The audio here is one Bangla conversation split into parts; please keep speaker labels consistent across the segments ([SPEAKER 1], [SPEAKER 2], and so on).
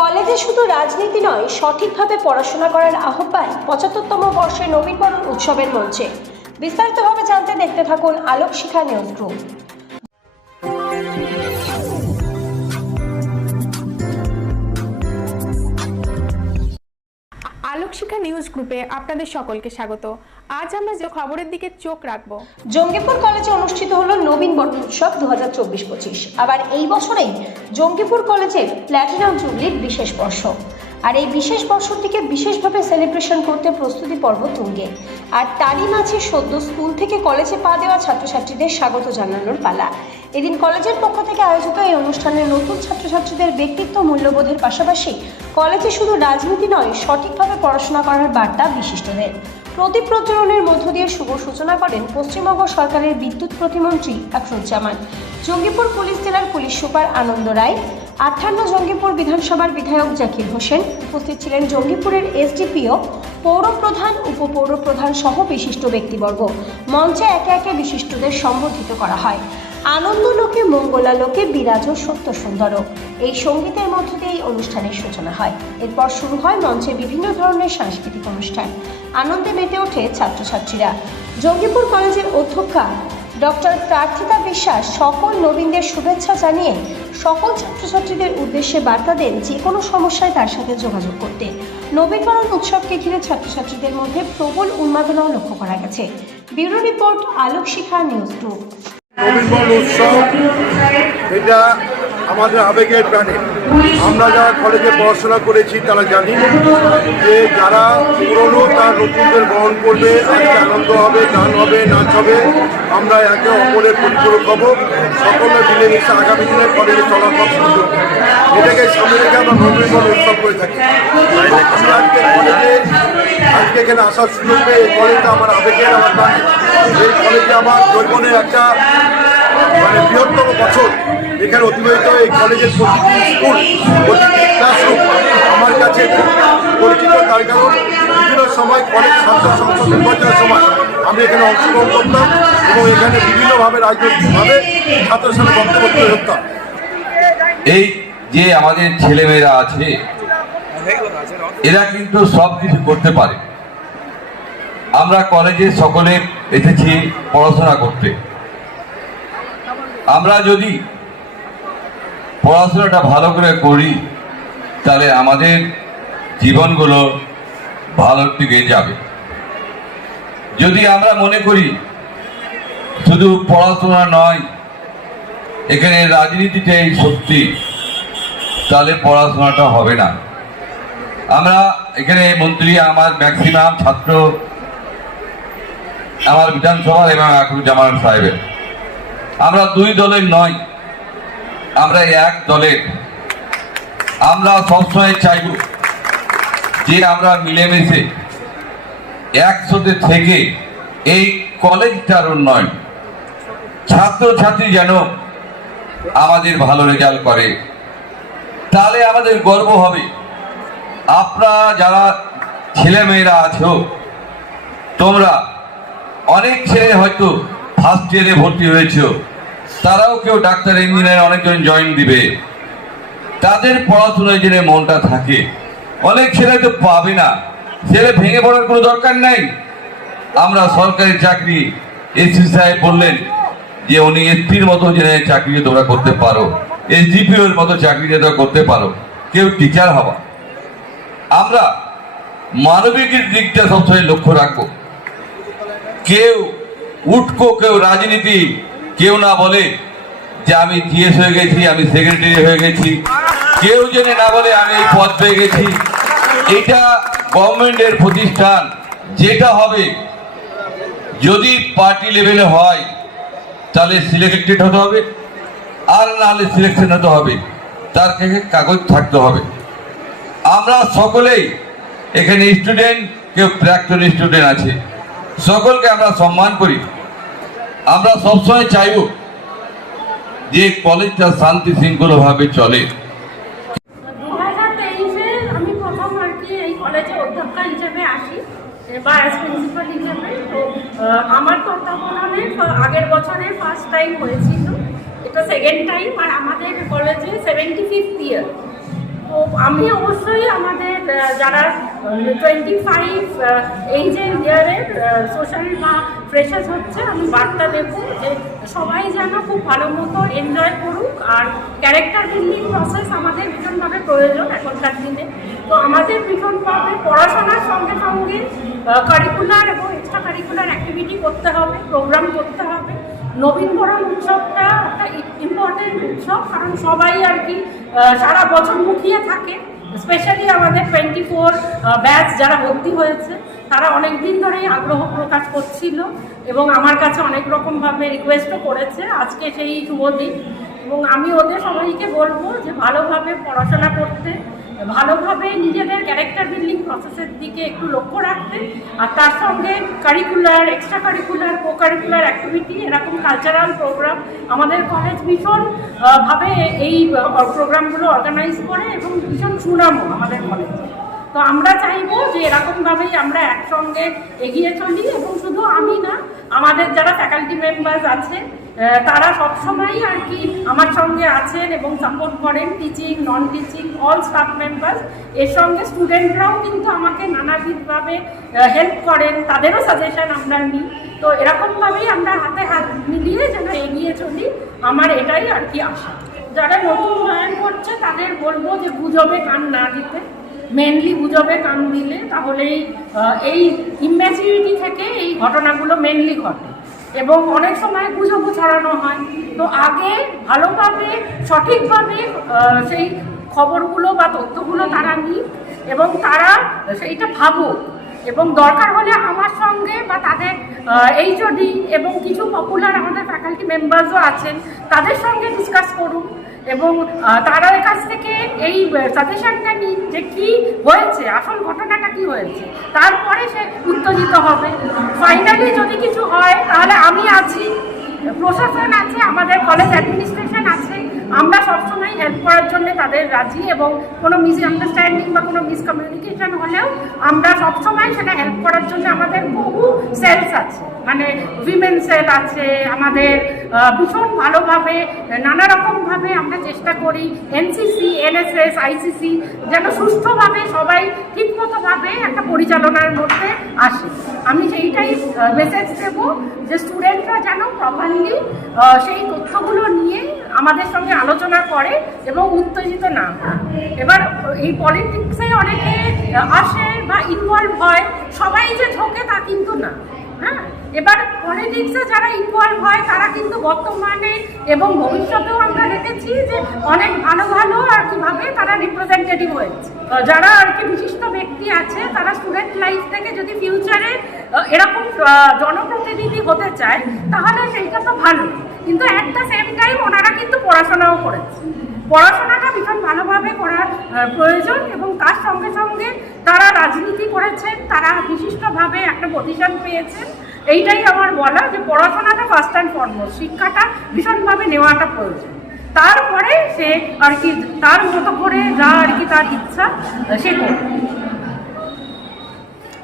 [SPEAKER 1] কলেজে শুধু রাজনীতি নয়, সঠিকভাবে পড়াশোনা করার আহ্বান পঁচাত্তরতম বর্ষের নবীকরণ উৎসবের মঞ্চে। বিস্তারিতভাবে জানতে দেখতে থাকুন আলোক শিখা গ্রুপ
[SPEAKER 2] আলোকশিখা নিউজ গ্রুপে আপনাদের সকলকে স্বাগত। আজ আমরা যে খবরের দিকে চোখ রাখব।
[SPEAKER 1] জঙ্গিপুর কলেজে অনুষ্ঠিত হলো নবীন বরণ উৎসব দু হাজার চব্বিশ পঁচিশ। আবার এই বছরেই জঙ্গিপুর কলেজের প্ল্যাটিনাম জুবলির বিশেষ বর্ষ। আর এই বিশেষ বর্ষটিকে বিশেষভাবে সেলিব্রেশন করতে প্রস্তুতি পর্ব তুঙ্গে। আর তারই মাঝে সদ্য স্কুল থেকে কলেজে পা দেওয়া ছাত্রছাত্রীদের স্বাগত জানানোর পালা। এদিন কলেজের পক্ষ থেকে আয়োজিত এই অনুষ্ঠানে নতুন ছাত্রছাত্রীদের ব্যক্তিত্ব মূল্যবোধের পাশাপাশি কলেজে শুধু রাজনীতি নয়, সঠিকভাবে পড়াশোনা করার বার্তা বিশিষ্টদের। প্রদীপ প্রজ্বলনের মধ্য দিয়ে শুভ সূচনা করেন পশ্চিমবঙ্গ সরকারের বিদ্যুৎ প্রতিমন্ত্রী আফরুজ্জামান। জঙ্গিপুর পুলিশ জেলার পুলিশ সুপার আনন্দ রায় আটান্ন জঙ্গিপুর বিধানসভার বিধায়ক জাকির হোসেন উপস্থিত ছিলেন জঙ্গিপুরের এসডিপিও পৌরপ্রধান উপপৌরপ্রধান সহ বিশিষ্ট ব্যক্তিবর্গ। মঞ্চে একে একে বিশিষ্টদের সম্বর্ধিত করা হয়। আনন্দ লোকে, মঙ্গলা লোকে, বিরাজ সত্য সুন্দর। এই সঙ্গীতের মধ্য দিয়ে এই অনুষ্ঠানের সূচনা হয়। এরপর শুরু হয় মঞ্চে বিভিন্ন ধরনের সাংস্কৃতিক অনুষ্ঠান। আনন্দে মেতে ওঠে ছাত্রছাত্রীরা। জঙ্গিপুর কলেজের অধ্যক্ষা ডক্টর প্রার্থিতা বিশ্বাস সকল নবীনদের শুভেচ্ছা জানিয়ে সকল ছাত্রছাত্রীদের উদ্দেশ্যে বার্তা দেন যে কোনো সমস্যায় তার সাথে যোগাযোগ করতে। নবীনবরণ উৎসবকে ঘিরে ছাত্রছাত্রীদের মধ্যে প্রবল উন্মাদনাও লক্ষ্য করা গেছে। Bureau report Alok Shikha, news group
[SPEAKER 3] উৎসব, এটা আমাদের আবেগের প্রাণী। আমরা যারা কলেজে পড়াশোনা করেছি, তারা জানি যে যারা পুরনো তার নতুনদের বরণ করবে আনন্দ হবে, গান হবে, নাচ হবে, আমরা একে অপরের পরিপূরক হব। সকলে মিলেমিশে আগামী দিনে কলেজে চলাচল সুযোগ এটাকে সামনে রেখে আমরা নবীনবরণ উৎসব করে থাকি। আজকে কলেজে আজকে এখানে আসার সুযোগ পেয়ে এই কলেজটা আমার আবেগের আমার প্রাণী এই কলেজে আমার জৈবনের একটা মানে বৃহত্তম বছর এখানে অতিবাহিত এই কলেজের প্রতিটি স্কুল প্রতিটি ক্লাসরুম আমার কাছে পরিচিত। তার কারণ বিভিন্ন সময় কলেজ ছাত্র সংসদ নির্বাচনের সময় আমি এখানে অংশগ্রহণ করতাম এবং এখানে বিভিন্নভাবে রাজনৈতিকভাবে ছাত্রের সাথে বক্তব্য তুলে ধরতাম।
[SPEAKER 4] এই যে আমাদের ছেলেমেয়েরা আছে এরা কিন্তু সব কিছু করতে পারে। আমরা কলেজে সকলে এসেছি পড়াশোনা করতে। আমরা যদি পড়াশোনাটা ভালো করে করি, তাহলে আমাদের জীবনগুলো ভালোর দিকে যাবে। যদি আমরা মনে করি শুধু পড়াশোনা নয়, এখানে রাজনীতিটাই সত্যি, তাহলে পড়াশোনাটা হবে না। আমরা এখানে মন্ত্রী, আমার ম্যাক্সিমাম ছাত্র, আমার বিধানসভা এবং জামান সাহেবের। আমরা দুই দলের নয়, আমরা এক দলের। আমরা সবসময় চাইব যে আমরা মিলেমিশে একসাথে থেকে এই কলেজটার উন্নয়ন। ছাত্রছাত্রী যেন আমাদের ভালো রেজাল্ট করে, তাহলে আমাদের গর্ব হবে। আপনারা যারা ছেলেমেয়েরা আছো, তোমরা অনেক ছেলে হয়তো ফার্স্ট ইয়ারে ভর্তি হয়েছ, তারাও কেউ ডাক্তার ইঞ্জিনিয়ার অনেকজন জয়েন দিবে। তাদের পড়াশোনায় জেনে মনটা থাকে। অনেক ছেলে তো পাবে না। ছেলে ভেঙে পড়ার কোনো দরকার নাই। আমরা সরকারি চাকরি এসপি সাহেব বললেন যে, উনি এসপির মতো জেনে চাকরি তোমরা করতে পারো, এসডিপিওর মতো চাকরি তোমরা করতে পারো। কেউ টিচার হবা। আমরা মানবিক দিকটা সবসময় লক্ষ্য রাখব। কেউ উঠকো কেউ রাজনীতি, কেউ না বলে যে আমি জিএস হয়ে গেছি, আমি সেক্রেটারি হয়ে গেছি। কেউ জেনে না বলে আমি এই পদ পেয়ে গেছি। এটা গভর্নমেন্টের প্রতিষ্ঠান। যেটা হবে, যদি পার্টি লেভেলে হয়, তাহলে সিলেক্টেড হতে হবে। আর নাহলে সিলেকশন হতে হবে। তার কাছে কাগজ থাকতে হবে। আমরা সকলেই এখানে স্টুডেন্ট কেউ প্রাক্তন স্টুডেন্ট আছে। সকলকে আমরা সম্মান করি। আমরা সবসময় চাইব যে কলেজটা শান্তি শৃঙ্খলভাবে চলে।
[SPEAKER 5] অধ্যক্ষা হিসেবে তো আমার তত্ত্বাবধানে আগের বছরে ফার্স্ট টাইম হয়েছিল। এটা সেকেন্ড টাইম আর আমাদের কলেজে সেভেন্টি ফিফথ ইয়ার আমি অবশ্যই আমাদের যারা টোয়েন্টি ফাইভ এইজের ইয়ারের সোশ্যাল বা ফ্রেশার্স হচ্ছে, আমি বার্তা দেবো যে সবাই যেন খুব ভালো মতো এনজয় করুক আর ক্যারেক্টার বিল্ডিং প্রসেস আমাদের ভীষণভাবে প্রয়োজন এখনকার দিনে। তো আমাদের ভীষণভাবে পড়াশোনার সঙ্গে সঙ্গে কারিকুলার এবং এক্সট্রা কারিকুলার অ্যাক্টিভিটি করতে হবে প্রোগ্রাম করতে হবে। নবীনবরণ উৎসবটা একটা ইম্পর্টেন্ট উৎসব, কারণ সবাই আর কি সারা বছর মুখিয়ে থাকে। স্পেশালি আমাদের টোয়েন্টি ফোর ব্যাচ যারা ভর্তি হয়েছে, তারা অনেক দিন ধরেই আগ্রহ প্রকাশ করছিল এবং আমার কাছে অনেক রকমভাবে রিকোয়েস্টও করেছে আজকে সেই শুভ দিন। এবং আমি ওদের সবাইকে বলব যে ভালোভাবে পড়াশোনা করতে ভালোভাবে নিজেদের ক্যারেক্টার বিল্ডিং প্রসেসের দিকে একটু লক্ষ্য রাখতে, আর তার সঙ্গে curricular extra curricular co curricular activity এরকম কালচারাল প্রোগ্রাম আমাদের কলেজ ভীষণ ভাবে এই প্রোগ্রামগুলো অর্গানাইজ করে এবং ভীষণ সুনামও আমাদের কলেজে তো আমরা চাইব যে এরকমভাবেই আমরা একসঙ্গে এগিয়ে চলি এবং শুধু আমি না, আমাদের যারা ফ্যাকাল্টি মেম্বার্স আছে তারা সবসময়ই আর কি আমার সঙ্গে আছেন এবং সাপোর্ট করেন teaching non teaching all staff members এর সঙ্গে স্টুডেন্টরাও কিন্তু আমাকে নানাবিধভাবে হেল্প করেন, তাদেরও সাজেশন আমরা নিই। তো এরকমভাবেই আমরা হাতে হাত মিলিয়ে যেন এগিয়ে চলি, আমার এটাই আর কি আশা। যারা নতুন জয়েন করছে, তাদের বলব যে গুজবে কান না দিতে। মেনলি গুজবে কান দিলে তাহলেই এই ইম্যাচুরিটি থেকে এই ঘটনাগুলো মেনলি ঘটে। এবং অনেক সময় গুজবও ছড়ানো হয়। তো আগে ভালোভাবে, সঠিকভাবে সেই খবরগুলো বা তথ্যগুলো তারা নিক এবং তারা সেইটা ভাবুক। এবং দরকার হলে আমার সঙ্গে বা তাদের এইচওডি এবং কিছু পপুলার আমাদের ফ্যাকাল্টি মেম্বার্সও আছেন, তাদের সঙ্গে ডিসকাস করুন এবং তাদের কাছ থেকে এই সাজেশনটা নিন যে কি হয়েছে, আসল ঘটনাটা কি হয়েছে। তারপরে সে উত্তেজিত হবে। ফাইনালি যদি কিছু হয়, তাহলে আমি আছি। প্রশাসন আছে, আমাদের কলেজ অ্যাডমিনিস্ট্রেশন আছে। আমরা সবসময় হেল্প করার জন্য তাদের রাজি এবং কোনো মিস আন্ডারস্ট্যান্ডিং বা কোনো মিসকমিউনিকেশন হলেও আমরা সবসময় সেটা হেল্প করার জন্য আমাদের বহু সেলস আছে। মানে উইমেন সেল আছে, আমাদের ভীষণ ভালোভাবে, নানা রকমভাবে আমরা করি এনসিসি এনএসএস আইসিসি যেন সুষ্ঠুভাবে সবাই ঠিকমতোভাবে একটা পরিচালনার মধ্যে আসে। আমি সেইটাই মেসেজ দেব যে স্টুডেন্টরা যেন প্রপারলি সেই তথ্যগুলো নিয়ে আমাদের সঙ্গে আলোচনা করে এবং উত্তেজিত না এবার এই পলিটিক্সে অনেকে আসে বা ইনভলভ হয়, সবাই যে ঝোঁকে তা কিন্তু না হ্যাঁ? এবার পলিটিক্সে যারা ইনভলভ হয়, তারা কিন্তু বর্তমানে এবং ভবিষ্যতেও আমরা দেখেছি যে অনেক ভালো ভালো আর কীভাবে তারা রিপ্রেজেন্টেটিভ হয়েছে। যারা আর কি বিশিষ্ট ব্যক্তি আছে, তারা স্টুডেন্ট লাইফ থেকে যদি ফিউচারে এরকম জনপ্রতিনিধি হতে চায়, তাহলে সেইটা তো ভালো। কিন্তু অ্যাট দ্য সেম টাইম ওনারা কিন্তু পড়াশোনাও করেছে। পড়াশোনাটা ভীষণ ভালোভাবে করার প্রয়োজন এবং তার সঙ্গে সঙ্গে তারা রাজনীতি করেছেন, তারা বিশিষ্টভাবে একটা পজিশন পেয়েছেন। এইটাই আমার বলা যে পড়াশোনাটা ফার্স্ট অ্যান্ড ফরমোস্ট শিক্ষাটা ভীষণভাবে নেওয়াটা প্রয়োজন। তারপরে সে আর কি তার মতো করে যা আর কি তার ইচ্ছা সে করবে।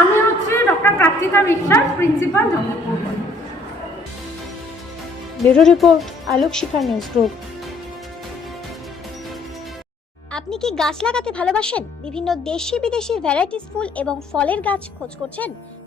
[SPEAKER 5] আমি হচ্ছে doctor Prarthita Biswas principal Jangipur.
[SPEAKER 1] Bureau report Alok Shikha news group
[SPEAKER 6] আপনি কি গাছ লাগাতে ভালোবাসেন? বিভিন্ন দেশি বিদেশি ভ্যারাইটিস ফুল এবং ফলের গাছ খোঁজ করছেন?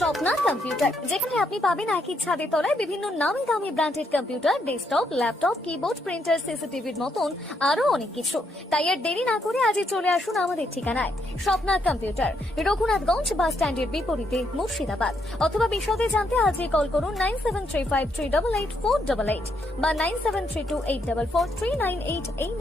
[SPEAKER 7] Swapna computer, যেখানে আপনি পাবেন একই ছাদের তলায় বিভিন্ন নামি দামি branded computer, desktop, laptop, keyboard, printer, সিসিটিভির মতন আরও অনেক কিছু। তাই আর দেরি না করে আজই চলে আসুন আমাদের ঠিকানায়। স্বপ্না কম্পিউটার, রঘুনাথগঞ্জ বাস স্ট্যান্ডের বিপরীতে মুর্শিদাবাদ। অথবা বিশদে জানতে আজই কল করুন nine seven three five three double eight four double eight বা nine seven three two eight double four three nine eight এই